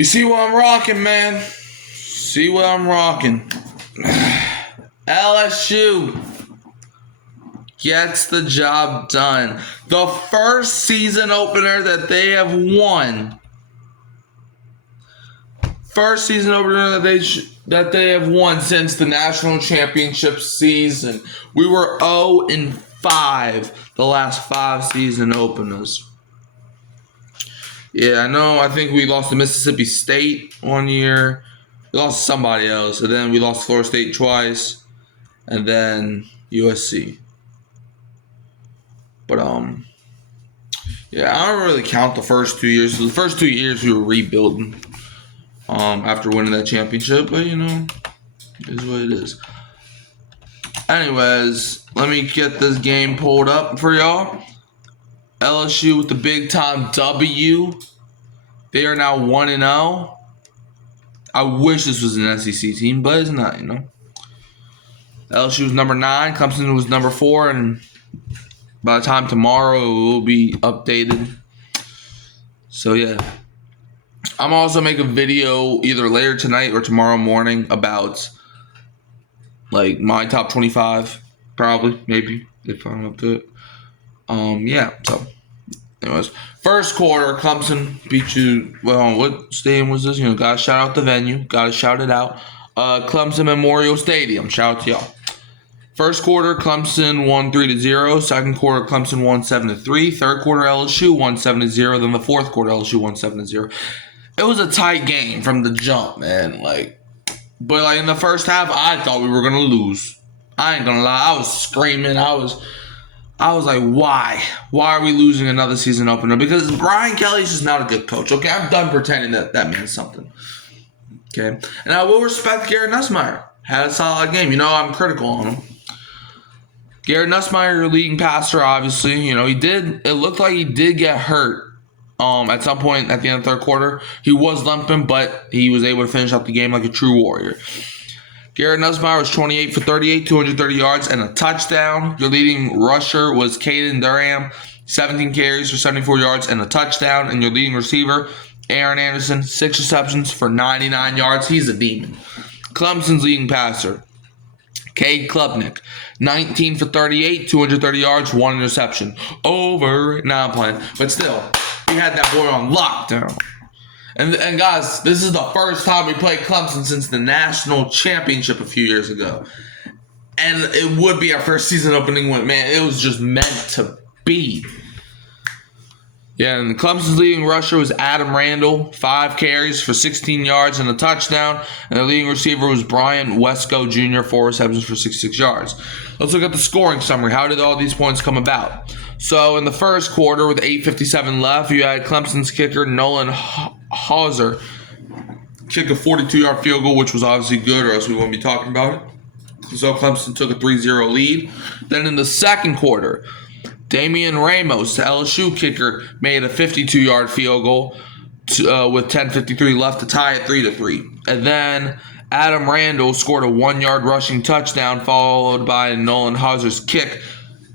You see what I'm rocking, man? See what I'm rocking. LSU gets the job done. The first season opener that they have won. First season opener that they have won since the national championship season. We were 0-5 the last 5 season openers. Yeah, I know. I think we lost to Mississippi State one year. We lost to somebody else. And then we lost to Florida State twice. And then USC. But, yeah, I don't really count the first 2 years. So the first 2 years we were rebuilding after winning that championship. But, you know, it is what it is. Anyways, let me get this game pulled up for y'all. LSU with the big time W. They are now 1-0. I wish this was an SEC team, but it's not, you know. LSU was number 9. Clemson was number 4. And by the time tomorrow, it will be updated. So, yeah. I'm also making a video either later tonight or tomorrow morning about, like, my top 25. Probably, maybe, if I'm up to it. Yeah, so, anyways. First quarter, Clemson beat you. Well, what stadium was this? You know, gotta shout out the venue. Gotta shout it out. Clemson Memorial Stadium. Shout out to y'all. First quarter, Clemson won 3-0. Second quarter, Clemson won 7-3. Third quarter, LSU won 7-0. Then the fourth quarter, LSU won 7-0. It was a tight game from the jump, man. But in the first half, I thought we were gonna lose. I ain't gonna lie. I was screaming. I was like, why? Why are we losing another season opener? Because Brian Kelly's just not a good coach. Okay, I'm done pretending that means something. Okay, and I will respect Garrett Nussmeier. Had a solid game. You know, I'm critical on him. Garrett Nussmeier, your leading passer, obviously. You know, it looked like he did get hurt at some point at the end of the third quarter. He was limping, but he was able to finish out the game like a true warrior. Garrett Nussmeier was 28 for 38, 230 yards, and a touchdown. Your leading rusher was Caden Durham, 17 carries for 74 yards and a touchdown. And your leading receiver, Aaron Anderson, 6 receptions for 99 yards. He's a demon. Clemson's leading passer, Cade Klubnik, 19 for 38, 230 yards, 1 interception. Over. Now I'm playing. But still, we had that boy on lockdown. And guys, this is the first time we played Clemson since the national championship a few years ago. And it would be our first season opening win. Man, it was just meant to be. Yeah, and Clemson's leading rusher was Adam Randall, 5 carries for 16 yards and a touchdown. And the leading receiver was Brian Wesco Jr., 4 receptions for 66 yards. Let's look at the scoring summary. How did all these points come about? So in the first quarter, with 8:57 left, you had Clemson's kicker Nolan Hauser kick a 42-yard field goal, which was obviously good, or else we wouldn't be talking about it. So Clemson took a 3-0 lead. Then in the second quarter, Damian Ramos, the LSU kicker, made a 52-yard field goal with 10:53 left to tie it 3-3. And then Adam Randall scored a 1-yard rushing touchdown, followed by Nolan Hauser's kick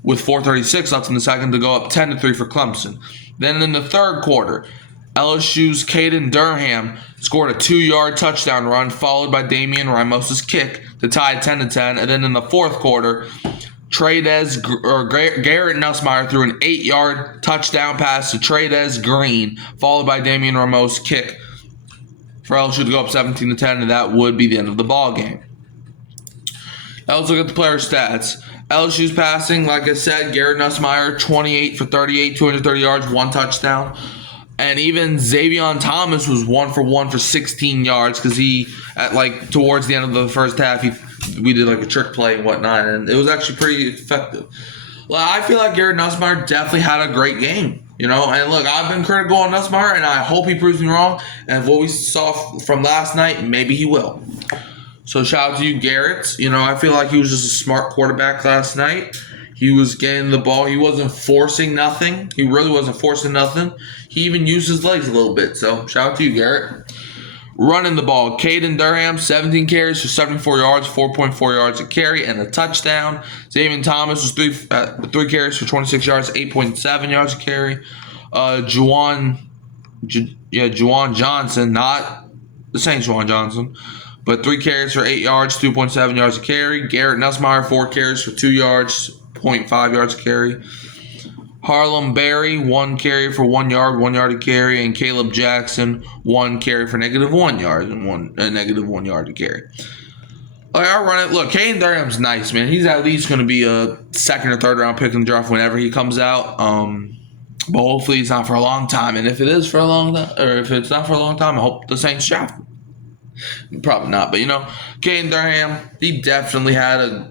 with 4:36 left in the second to go up 10-3 for Clemson. Then in the third quarter, LSU's Caden Durham scored a 2-yard touchdown run, followed by Damian Ramos' kick to tie it 10-10. And then in the fourth quarter, Garrett Nussmeier threw an 8-yard touchdown pass to Trades Green, followed by Damian Ramos' kick for LSU to go up 17-10, and that would be the end of the ball game. Now let's look at the player stats. LSU's passing, like I said, Garrett Nussmeier, 28 for 38, 230 yards, 1 touchdown. And even Xavion Thomas was 1 for 1 for 16 yards because towards the end of the first half, we did a trick play and whatnot, and it was actually pretty effective. Well, I feel like Garrett Nussmeier definitely had a great game. You know, and look, I've been critical on Nussmeier, and I hope he proves me wrong. And what we saw from last night, maybe he will. So shout out to you, Garrett. You know, I feel like he was just a smart quarterback last night. He was getting the ball. He wasn't forcing nothing. He really wasn't forcing nothing. He even used his legs a little bit. So shout out to you, Garrett. Running the ball, Caden Durham, 17 carries for 74 yards, 4.4 yards a carry, and a touchdown. Xavier Thomas was 3 carries for 26 yards, 8.7 yards a carry. Yeah, Juwan Johnson, not the Saints Juwan Johnson, but 3 carries for 8 yards, 2.7 yards a carry. Garrett Nussmeier, 4 carries for 2 yards, 0.5 yards a carry. Harlem Berry, 1 carry for 1 yard, 1 yard a carry, and Caleb Jackson, 1 carry for -1 yard and -1 yard to carry. Like, I run it. Look, Caden Durham's nice, man. He's at least going to be a second or third round pick in the draft whenever he comes out. But hopefully he's not for a long time. And if it is for a long time, or if it's not for a long time, I hope the Saints draft him. Probably not, but Caden Durham, he definitely had a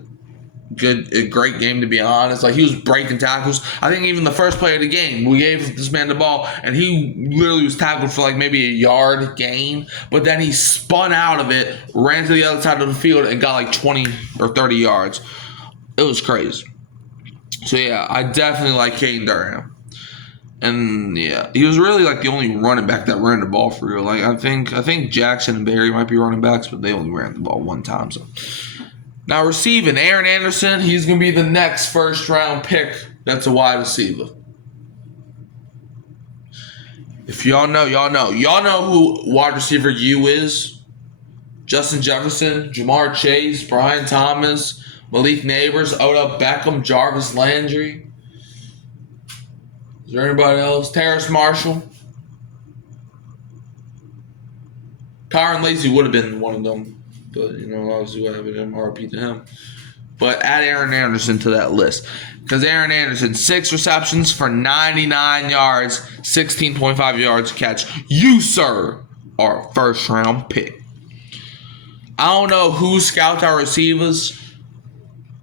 great game, to be honest. Like, he was breaking tackles. I think even the first play of the game, we gave this man the ball, and he literally was tackled for like maybe a yard gain, but then he spun out of it, ran to the other side of the field, and got like 20 or 30 yards. It was crazy. So yeah, I definitely like Caden Durham. And yeah, he was really like the only running back that ran the ball for real. Like, I think Jackson and Barry might be running backs, but they only ran the ball one time. So now receiving, Aaron Anderson, he's going to be the next first-round pick that's a wide receiver. If y'all know, y'all know. Y'all know who wide receiver U is? Justin Jefferson, Jamar Chase, Brian Thomas, Malik Neighbors, Odell Beckham, Jarvis Landry. Is there anybody else? Terrace Marshall. Kyron Lacy would have been one of them. But, obviously what happened to him, RP to him. But add Aaron Anderson to that list. Because Aaron Anderson, 6 receptions for 99 yards, 16.5 yards catch. You, sir, are a first-round pick. I don't know who scouts our receivers,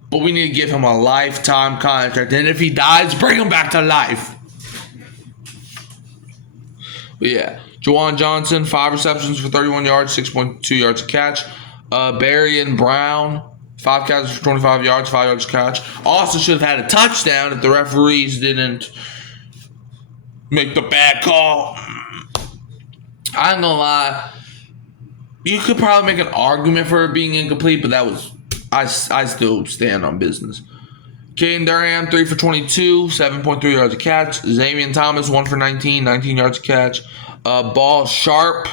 but we need to give him a lifetime contract. And if he dies, bring him back to life. But yeah, Juwan Johnson, 5 receptions for 31 yards, 6.2 yards a catch. Barry and Brown, 5 catches for 25 yards, 5 yards a catch. Also should have had a touchdown if the referees didn't make the bad call. I ain't gonna lie. You could probably make an argument for it being incomplete, but that was I still stand on business. Caden Durham, 3 for 22, 7.3 yards a catch. Xavier Thomas, 1 for 19, 19 yards a catch. Ball Sharp.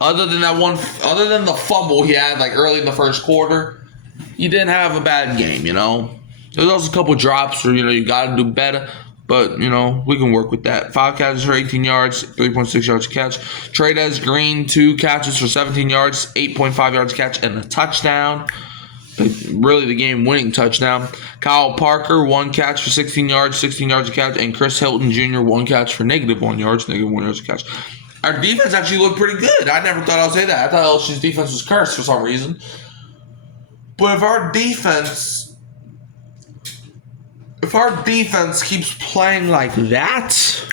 Other than the fumble he had like early in the first quarter, he didn't have a bad game, There's also a couple drops where, you got to do better. But, we can work with that. 5 catches for 18 yards, 3.6 yards a catch. Trey'Dez Green, 2 catches for 17 yards, 8.5 yards a catch, and a touchdown. Really the game-winning touchdown. Kyle Parker, 1 catch for 16 yards, 16 yards a catch. And Chris Hilton Jr., 1 catch for -1 yards, -1 yards a catch. Our defense actually looked pretty good. I never thought I would say that. I thought LSU's defense was cursed for some reason. But if our defense keeps playing like that,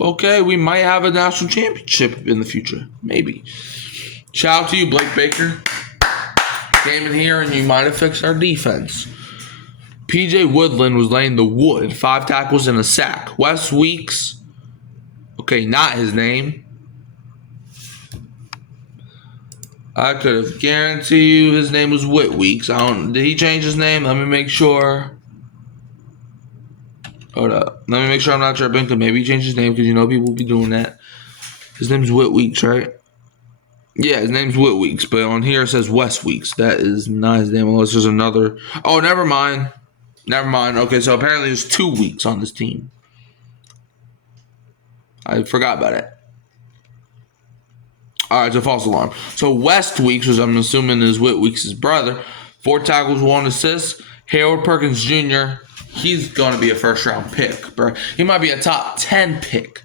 okay, we might have a national championship in the future. Maybe. Shout out to you, Blake Baker. Came in here and you might have fixed our defense. PJ Woodland was laying the wood. 5 tackles and a sack. Wes Weeks. Okay, not his name. I could have guaranteed you his name was Whit Weeks. Did he change his name? Let me make sure. Hold up. Let me make sure I'm not tripping, because maybe he changed his name, because people will be doing that. His name's Whit Weeks, right? Yeah, his name's Whit Weeks, but on here it says Wes Weeks. That is not his name, unless there's another. Oh, never mind. Okay, so apparently there's 2 Weeks on this team. I forgot about it. Alright, it's a false alarm. So West Weeks, which I'm assuming is Whit Weeks' brother, 4 tackles, 1 assist. Harold Perkins Jr., he's going to be a first-round pick, bro. He might be a top 10 pick.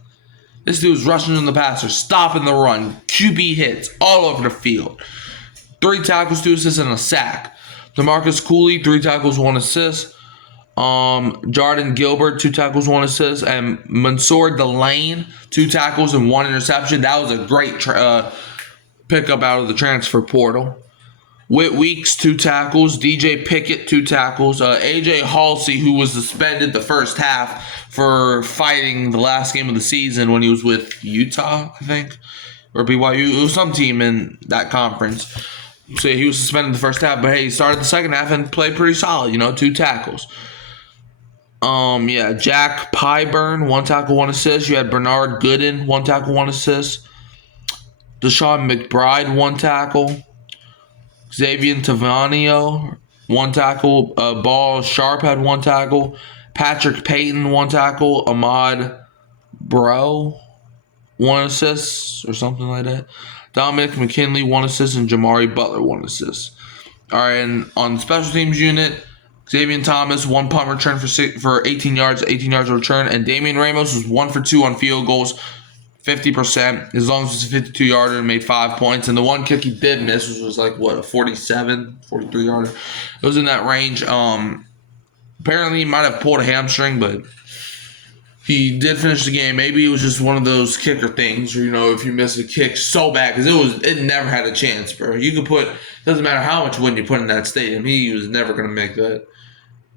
This dude's rushing in the passer, stopping the run, QB hits all over the field. 3 tackles, 2 assists, and a sack. DeMarcus Cooley, 3 tackles, 1 assist. Jordan Gilbert, 2 tackles, 1 assist. And Mansour Delane, 2 tackles and 1 interception. That was a great pickup out of the transfer portal. Whit Weeks, 2 tackles. DJ Pickett, 2 tackles. AJ Halsey, who was suspended the first half for fighting the last game of the season when he was with Utah, I think, or BYU. It was some team in that conference. So he was suspended the first half, but hey, he started the second half and played pretty solid, 2 tackles. Yeah, Jack Pyburn, 1 tackle, 1 assist. You had Bernard Gooden, 1 tackle, 1 assist. Deshaun McBride, 1 tackle. Xavier Tavanio, 1 tackle. Ball Sharp had 1 tackle. Patrick Payton, 1 tackle. Ahmad Bro, 1 assist or something like that. Dominic McKinley, 1 assist, and Jamari Butler, 1 assist. All right, and on the special teams unit, Xavier Thomas, 1 punt return for 18 yards, 18 yards of return, and Damian Ramos was 1 for 2 on field goals, 50%, as long as it's a 52-yarder, and made 5 points. And the one kick he did miss was like, what, a 43-yarder? It was in that range. Apparently he might have pulled a hamstring, but he did finish the game. Maybe it was just one of those kicker things, or, if you miss a kick so bad, because it never had a chance, bro. You could put, doesn't matter how much wind you put in that stadium, he was never going to make that.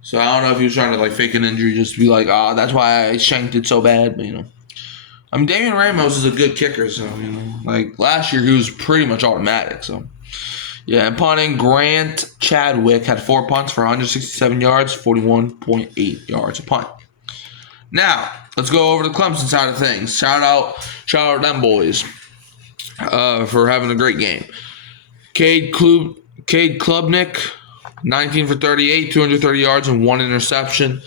So I don't know if he was trying to fake an injury just to be like, that's why I shanked it so bad, but Damian Ramos is a good kicker, so last year he was pretty much automatic, so. Yeah, and punting, Grant Chadwick had 4 punts for 167 yards, 41.8 yards a punt. Now, let's go over to the Clemson side of things. Shout out them boys for having a great game. Cade Klubnik, 19 for 38, 230 yards, and 1 interception.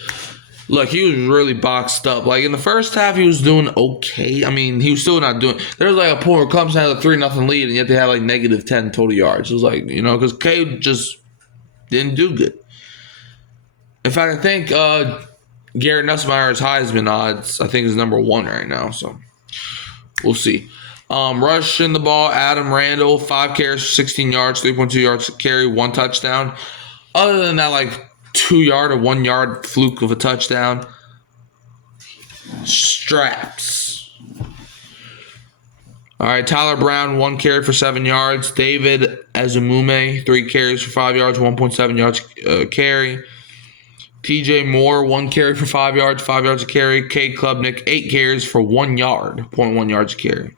Look, he was really boxed up. In the first half, he was doing okay. I mean, he was still not doing. There was a point where Clemson had a 3-0 lead, and yet they had negative 10 total yards. It was because Cade just didn't do good. In fact, I think Garrett Nussmeier's Heisman odds, I think, is number 1 right now. So we'll see. Rushing the ball, Adam Randall, 5 carries for 16 yards, 3.2 yards to carry, 1 touchdown. Other than that, 2-yard or 1-yard fluke of a touchdown. Straps. All right, Tyler Brown, 1 carry for 7 yards. David Azumume, 3 carries for 5 yards, 1.7 yards carry. TJ Moore, 1 carry for 5 yards, 5 yards a carry. Cade Klubnik, 8 carries for 1 yard, 0.1 yards a carry.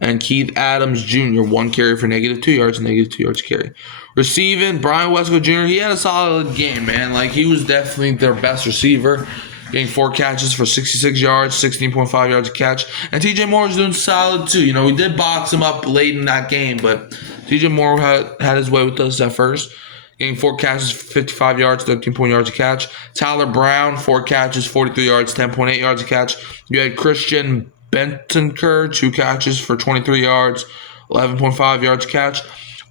And Keith Adams Jr., 1 carry for -2 yards, -2 yards a carry. Receiving, Brian Wesco Jr., he had a solid game, man. He was definitely their best receiver, getting 4 catches for 66 yards, 16.5 yards a catch. And TJ Moore was doing solid, too. We did box him up late in that game, but TJ Moore had his way with us at first, getting 4 catches for 55 yards, 13 yards a catch. Tyler Brown, 4 catches, 43 yards, 10.8 yards a catch. You had Christian Bentancur, 2 catches for 23 yards, 11.5 yards a catch.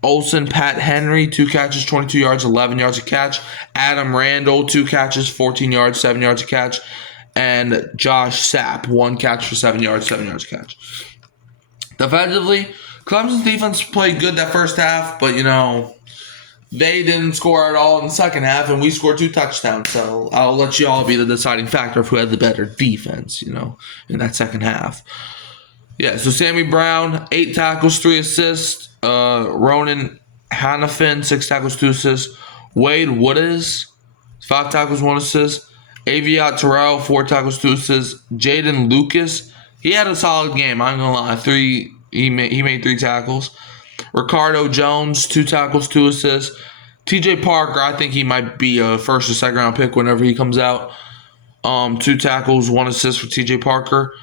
Olsen Pat Henry, 2 catches, 22 yards, 11 yards a catch. Adam Randall, 2 catches, 14 yards, 7 yards a catch. And Josh Sapp, 1 catch for 7 yards, 7 yards a catch. Defensively, Clemson's defense played good that first half, but, they didn't score at all in the second half, and we scored 2 touchdowns. So I'll let you all be the deciding factor of who had the better defense, in that second half. Yeah, so Sammy Brown, 8 tackles, 3 assists. Ronan Hannafin, 6 tackles, 2 assists. Wade Woodis, 5 tackles, 1 assist. Aviat Terrell, 4 tackles, 2 assists. Jaden Lucas, he had a solid game. I'm gonna lie, he made 3 tackles. Ricardo Jones, 2 tackles, 2 assists. TJ Parker, I think he might be a first or second round pick whenever he comes out. 2 tackles, 1 assist for TJ Parker.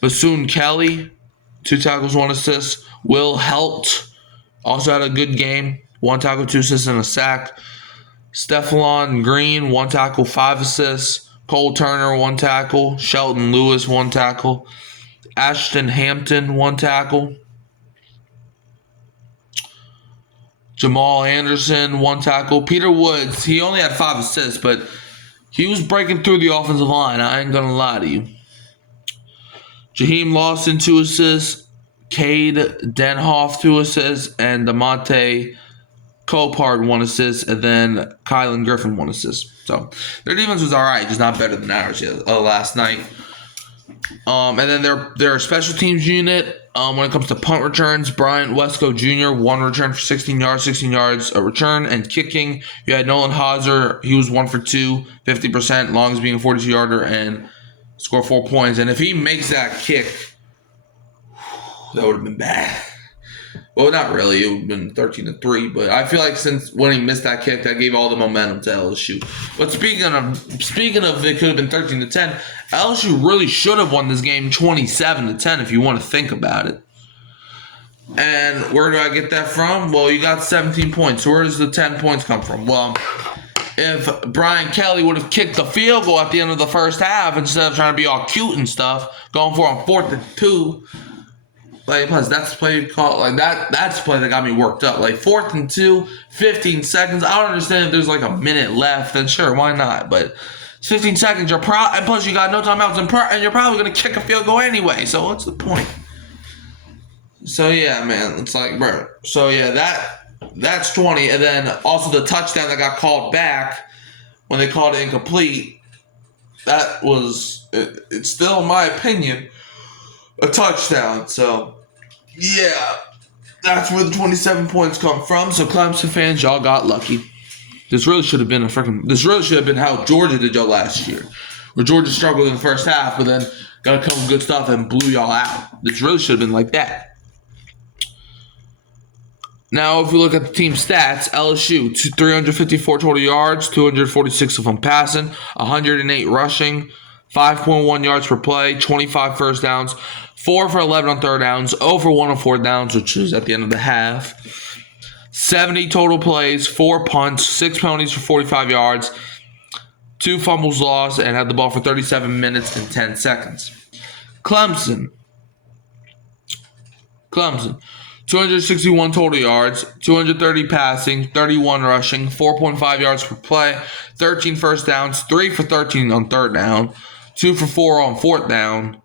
Bassoon Kelly, 2 tackles, 1 assist. Will Helt also had a good game. 1 tackle, 2 assists, and a sack. Stephalon Green, 1 tackle, 5 assists. Cole Turner, 1 tackle. Shelton Lewis, 1 tackle. Ashton Hampton, 1 tackle. Jamal Anderson, 1 tackle. Peter Woods, he only had 5 assists, but he was breaking through the offensive line. I ain't gonna lie to you. Jaheim Lawson, 2 assists. Cade Denhoff, 2 assists. And DeMonte Copard, 1 assist. And then Kylan Griffin, 1 assist. So their defense was all right, just not better than ours last night. And then their special teams unit, when it comes to punt returns, Bryant Wesco Jr., 1 return for 16 yards a return. And kicking, you had Nolan Hauser, he was 1 for 2, 50%, long as being a 42-yarder, and scored 4 points. And if he makes that kick, that would have been bad. Well, not really. It would have been 13-3, but I feel like since Winning missed that kick, that gave all the momentum to LSU. But speaking of, it could have been 13-10. LSU really should have won this game 27-10 if you want to think about it. And where do I get that from? Well, you got 17 points. Where does the 10 points come from? Well, if Brian Kelly would have kicked the field goal at the end of the first half instead of trying to be all cute and stuff, going for on 4th and 2. Like, plus, that's play called like that. That's play that got me worked up. Like 4th and 2, 15 seconds. I don't understand if there's like a minute left. Then sure, why not? But it's 15 seconds. And plus you got no timeouts, and you're probably gonna kick a field goal anyway. So what's the point? So yeah, man, it's like, bro. So yeah, that's 20, and then also the touchdown that got called back when they called it incomplete. That was it's still, in my opinion, a touchdown. So. Yeah, that's where the 27 points come from. So Clemson fans, y'all got lucky. This really should have been how Georgia did y'all last year, where Georgia struggled in the first half, but then got a couple good stuff and blew y'all out. This really should have been like that. Now, if we look at the team stats, LSU 354 total yards, 246 of them passing, 108 rushing, 5.1 yards per play, 25 first downs. 4 for 11 on third downs, 0 for 1 on fourth downs, which is at the end of the half. 70 total plays, 4 punts, 6 penalties for 45 yards, 2 fumbles lost, and had the ball for 37 minutes and 10 seconds. Clemson, 261 total yards, 230 passing, 31 rushing, 4.5 yards per play, 13 first downs, 3 for 13 on third down, 2 for 4 on fourth down.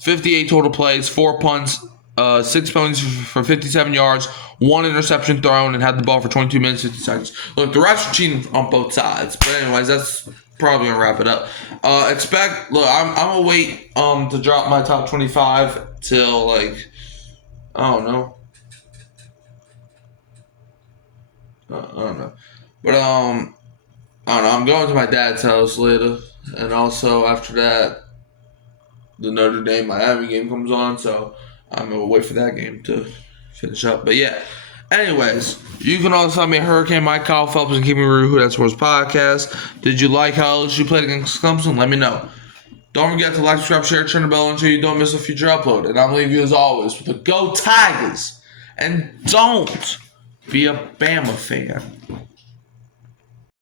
58 total plays, 4 punts, 6 penalties for 57 yards, 1 interception thrown, and had the ball for 22 minutes, 50 seconds. Look, the refs are cheating on both sides. But anyways, that's probably going to wrap it up. I'm going to wait to drop my top 25 till, like, I don't know. I don't know. But, I don't know. I'm going to my dad's house later. And also, after that, the Notre Dame Miami game comes on, so I'm going to wait for that game to finish up. But yeah, anyways, you can also find me at Hurricane Mike, Kyle Phelps, and Kimmy Rue, Who That's Sports Podcast. Did you like how LSU played against Clemson? Let me know. Don't forget to like, subscribe, share, turn the bell until you don't miss a future upload. And I'm leaving you as always with the Go Tigers. And don't be a Bama fan.